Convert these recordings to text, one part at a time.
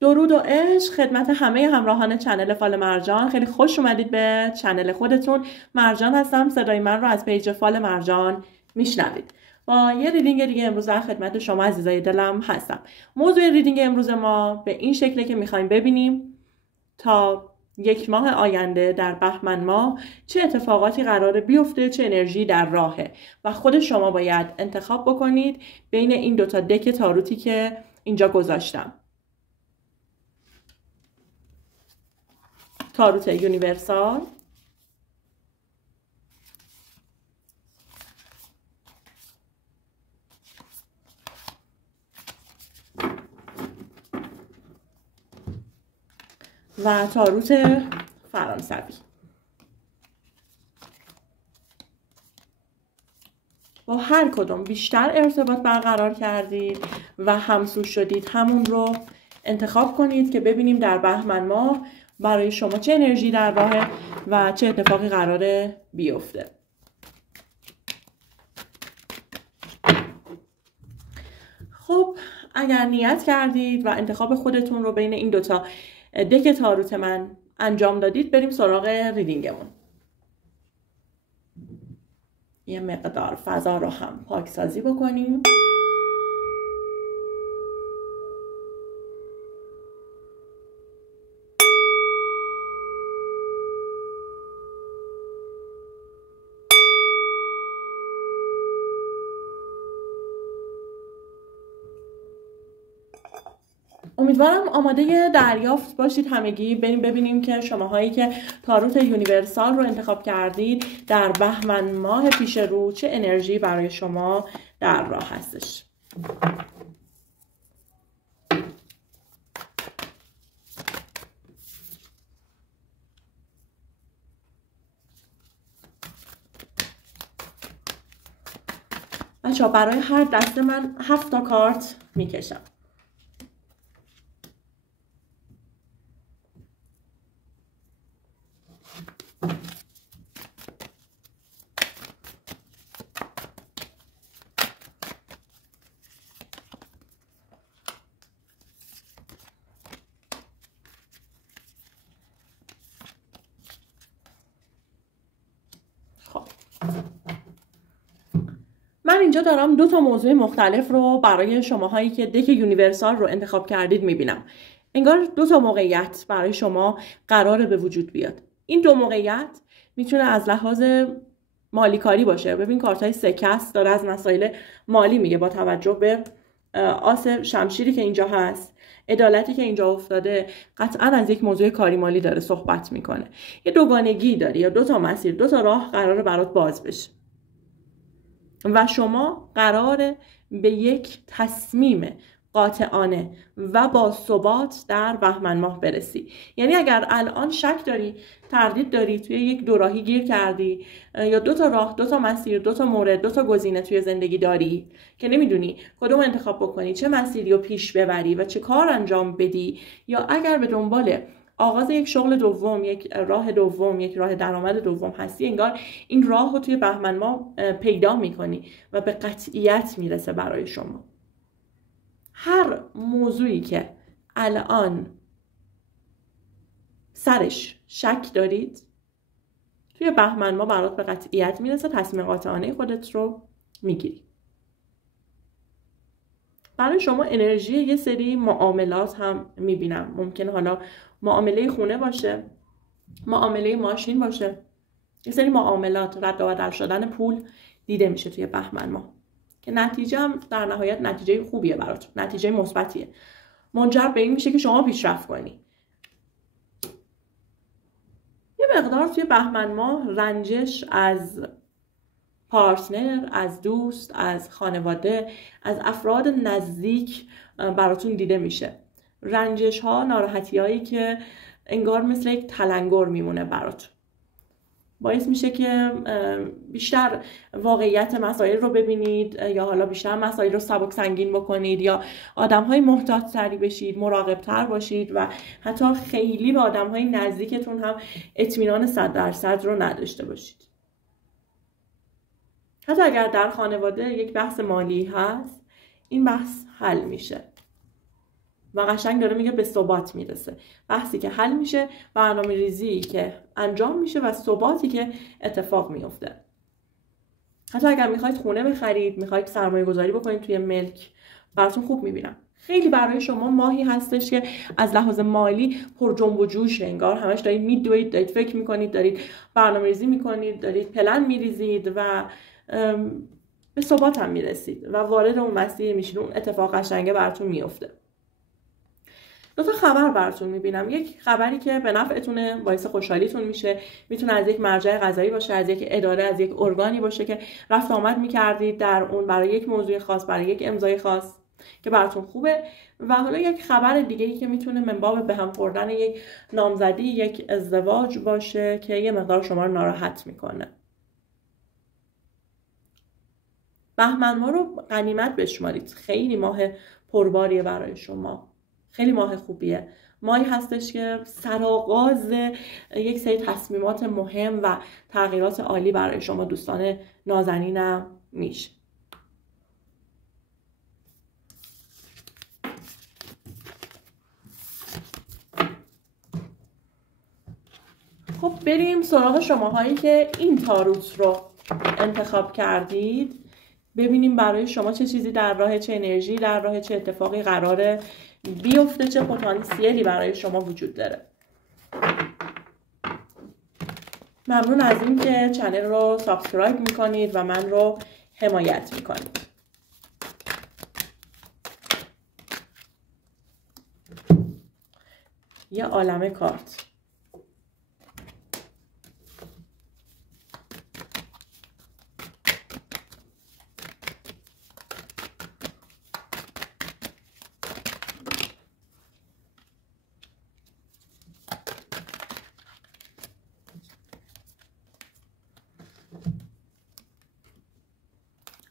درود و عشق خدمت همه همراهان چنل فال مرجان. خیلی خوش اومدید به چنل خودتون. مرجان هستم. صدای من رو از پیج فال مرجان میشنوید. با یه ریدینگ دیگه امروز در خدمت شما عزیزای دلم هستم. موضوع ریدینگ امروز ما به این شکله که میخوایم ببینیم تا یک ماه آینده در بهمن ماه چه اتفاقاتی قراره بیفته، چه انرژی در راهه و خود شما باید انتخاب بکنید بین این دوتا دک تاروتی که اینجا گذاشتم. تاروت یونیورسال و تاروت فرانسوی. با هر کدوم بیشتر ارتباط برقرار کردید و همسو شدید همون رو انتخاب کنید که ببینیم در بهمن ماه برای شما چه انرژی در راهه و چه اتفاقی قراره بیفته. خب اگر نیت کردید و انتخاب خودتون رو بین این دوتا دک تاروت من انجام دادید، بریم سراغ ریدینگمون. یه مقدار فضا رو هم پاکسازی بکنیم. امیدوارم آماده دریافت باشید همگی. بریم ببینیم که شماهایی که تاروت یونیورسال رو انتخاب کردید در بهمن ماه پیش رو چه انرژی برای شما در راه هستش. بچه ها برای هر دسته من 7 تا کارت میکشم. من اینجا دارم 2 تا موضوع مختلف رو برای شماهایی که دک یونیورسال رو انتخاب کردید میبینم. انگار 2 تا موقعیت برای شما قراره به وجود بیاد. این 2 موقعیت میتونه از لحاظ مالی کاری باشه. ببین کارتای سکست داره از مسائل مالی میگه با توجه به آس شمشیری که اینجا هست، عدالتی که اینجا افتاده، قطعا از یک موضوع کاری مالی داره صحبت میکنه. یه دوگانگی داری یا 2 تا مسیر، 2 تا راه قراره برات باز بشه و شما قراره به یک تصمیم قاطعانه و با ثبات در بهمن ماه برسی. یعنی اگر الان شک داری، تردید داری، توی یک دوراهی گیر کردی یا 2 تا راه، 2 تا مسیر، 2 تا مورد، 2 تا گزینه توی زندگی داری که نمیدونی کدوم انتخاب بکنی، چه مسیری رو پیش ببری و چه کار انجام بدی، یا اگر به دنبال آغاز یک شغل دوم، یک راه دوم، یک راه درآمد دوم هستی، انگار این راه رو توی بهمن ماه پیدا میکنی و به قطعیت میرسه برای شما. هر موضوعی که الان سرش شک دارید توی بهمن ماه برات به قطعیت میرسه، تصمیم قاطعانه خودت رو میگیری. برای شما انرژی یه سری معاملات هم میبینم. ممکنه حالا معامله خونه باشه، معامله ماشین باشه، یه سری معاملات، رد و بدل شدن پول دیده میشه توی بهمن ماه که نتیجه هم در نهایت نتیجه خوبیه براتون، نتیجه مثبتیه، منجر به این میشه که شما پیشرفت کنی. یه مقدار توی بهمن ماه رنجش از پارتنر، از دوست، از خانواده، از افراد نزدیک براتون دیده میشه. رنجش ها، ناراحتی هایی که انگار مثل یک تلنگر میمونه براتون، باعث میشه که بیشتر واقعیت مسائل رو ببینید یا حالا بیشتر مسائل رو سبک سنگین بکنید یا آدم های محتاط تری بشید، مراقب تر باشید و حتی خیلی به آدم های نزدیکتون هم اطمینان 100% رو نداشته باشید. حتی اگر در خانواده یک بحث مالی هست، این بحث حل میشه. و قشنگ داره میگه به ثبات میرسه. بحثی که حل میشه، برنامه‌ریزی که انجام میشه و ثباتی که اتفاق میفته. حتی اگر میخواید خونه بخرید، میخواید سرمایه گذاری بکنید توی ملک، براتون خوب میبینم. خیلی برای شما ماهی هستش که از لحاظ مالی پر جنب و جوش، انگار همش دارید میدوید، دارید فکر میکنید، دارید برنامه‌ریزی میکنید، دارید پلن میریزید و به ثبات هم میرسید و وارد اون مسیر میشید. اون اتفاق قشنگه براتون میفته. دو تا خبر براتون میبینم. یک خبری که به نفعتونه، باعث خوشحالیتون میشه، میتونه از یک مرجع قضایی باشه، از یک اداره، از یک ارگانی باشه که رفت آمد میکردید در اون برای یک موضوع خاص، برای یک امضای خاص که براتون خوبه. و حالا یک خبر دیگه‌ای که میتونه من باب به هم خوردن یک نامزدی، یک ازدواج باشه که یه مقدار شما رو ناراحت میکنه. بهمن ماه رو غنیمت بشمارید. خیلی ماه پرباریه برای شما. خیلی ماه خوبیه. ماهی هستش که سرآغاز یک سری تصمیمات مهم و تغییرات عالی برای شما دوستان نازنینم میشه. خب بریم سراغ شماهایی که این تاروت رو انتخاب کردید. ببینیم برای شما چه چیزی در راه، چه انرژی در راه، چه اتفاقی قراره بیفته، چه پتانسیلی برای شما وجود داره. ممنون از این که چنل رو سابسکرایب میکنید و من رو حمایت میکنید. یه عالمه کارت.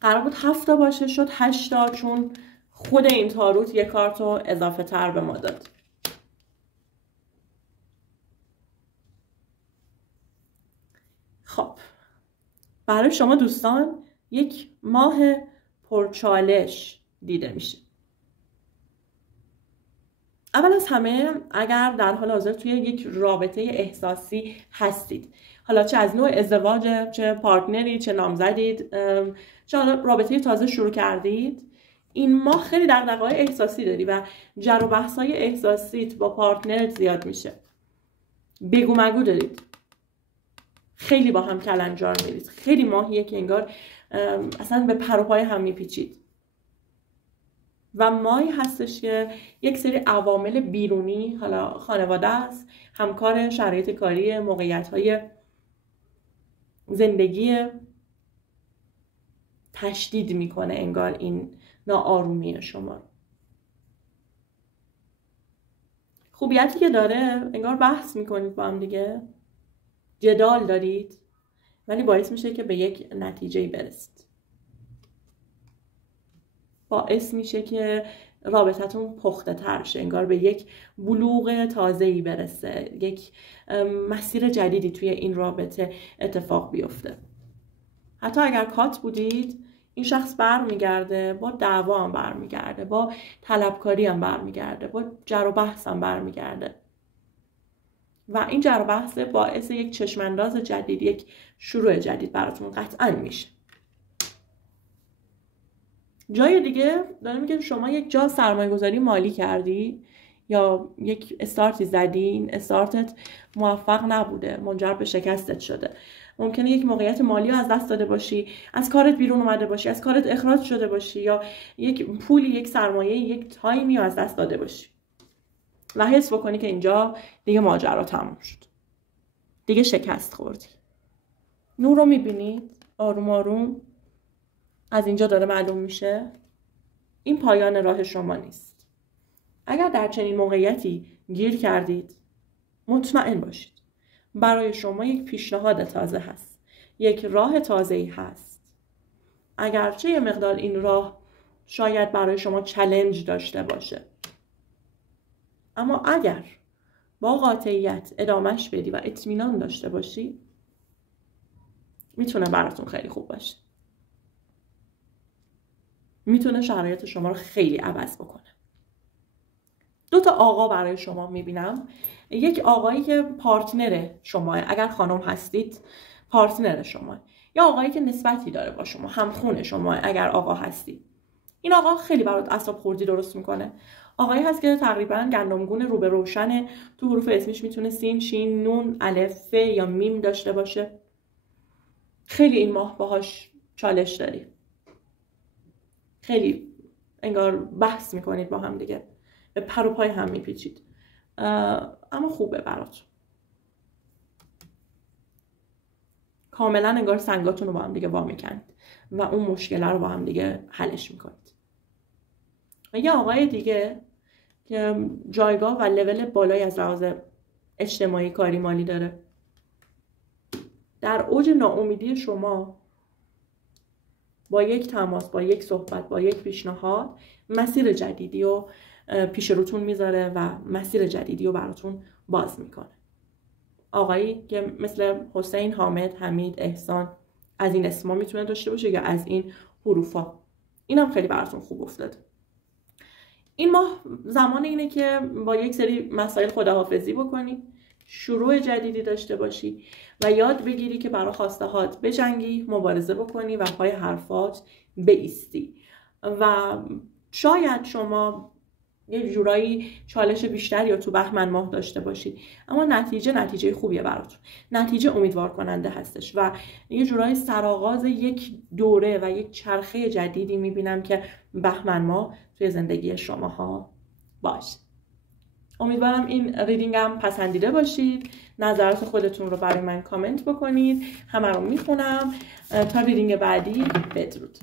قرار بود 7 تا باشه، شد 8 تا، چون خود این تاروت یک کارت رو اضافه تر به ما داد. خب برای شما دوستان یک ماه پرچالش دیده میشه. اول از همه اگر در حال حاضر توی یک رابطه احساسی هستید، حالا چه از نوع ازدواج، چه پارتنری، چه نامزدید، چه رابطه تازه شروع کردید، این ماه خیلی دغدغه‌های احساسی داری و جر و بحث‌های احساسیت با پارتنرت زیاد میشه. بگو مگو دارید. خیلی با هم کلنجار میرید. خیلی ماهیه که انگار اصلا به پر و پای هم میپیچید. و ماهی هستش که یک سری عوامل بیرونی، حالا خانواده است، همکار، شرایط کاری، موقعیت‌های زندگی، تشدید میکنه انگار این ناآرومی شما. خوبیتی که داره انگار بحث میکنید با هم دیگه، جدال دارید، ولی باعث میشه که به یک نتیجه برسید. باعث میشه که رابطتون پخته تر شه، انگار به یک بلوغ تازه‌ای برسه، یک مسیر جدیدی توی این رابطه اتفاق بیفته. حتی اگر کات بودید، این شخص برمیگرده، با دعوا هم برمیگرده، با طلبکاری هم برمیگرده، با جر و بحث هم برمیگرده. و این جر و بحث باعث یک چشمانداز جدید، یک شروع جدید براتون قطعا میشه. جای دیگه داره میگه شما یک جا سرمایه گذاری مالی کردی یا یک استارتی زدی، این استارتت موفق نبوده، منجر به شکستت شده. ممکنه یک موقعیت مالی رو از دست داده باشی، از کارت بیرون اومده باشی، از کارت اخراج شده باشی، یا یک پولی، یک سرمایه، یک تایمی رو از دست داده باشی و حس بکنی که اینجا دیگه ماجرا تموم شد، دیگه شکست خوردی. نور رو میبینید آروم آروم از اینجا داره معلوم میشه. این پایان راه شما نیست. اگر در چنین موقعیتی گیر کردید، مطمئن باشید برای شما یک پیشنهاد تازه هست، یک راه تازه‌ای هست. اگرچه یه مقدار این راه شاید برای شما چالش داشته باشه، اما اگر با قاطعیت ادامهش بدی و اطمینان داشته باشی، میتونه براتون خیلی خوب باشه. میتونه شرایط شما رو خیلی عوض بکنه. 2 تا آقا برای شما میبینم. یک آقایی که پارتنر شما، اگر خانم هستید پارتنر شما، یا آقایی که نسبتی داره با شما، همخون شما اگر آقا هستید. این آقا خیلی برات اعصاب خوردی درست میکنه. آقایی هست که تقریبا گندمگون رو به روشنه، تو حروف اسمش میتونه سین، شین، نون، الف، ف یا میم داشته باشه. خیلی این ماه باهاش چالش داری، خیلی انگار بحث میکنید با هم دیگه، به پر و پای هم میپیچید، اما خوبه برات. کاملا انگار سنگاتون رو با هم دیگه وا میکنید و اون مشکل رو با هم دیگه حلش میکنید. و یه آقای دیگه که جایگاه و لول بالایی از لحاظ اجتماعی، کاری، مالی داره، در اوج ناامیدی شما با یک تماس، با یک صحبت، با یک پیشنهاد مسیر جدیدی رو پیش روتون میذاره و مسیر جدیدی رو براتون باز میکنه. آقایی که مثل حسین، حامد، حمید، احسان، از این اسما میتونه داشته باشه یا از این حروفا. اینم خیلی براتون خوب افتاده. این ماه زمان اینه که با یک سری مسائل خداحافظی بکنی، شروع جدیدی داشته باشی و یاد بگیری که برای خواسته هات بجنگی، مبارزه بکنی و پای حرفات بایستی. و شاید شما یه جورایی چالش بیشتری یا تو بهمن ماه داشته باشید، اما نتیجه خوبیه براتون. نتیجه امیدوار کننده هستش و یه جورایی سرآغاز یک دوره و یک چرخه جدیدی میبینم که بهمن ماه توی زندگی شماها باشه. امیدوارم این ریدینگم پسندیده باشید. نظرات خودتون رو برای من کامنت بکنید، همه رو میخونم. تا ریدینگ بعدی، بدرود.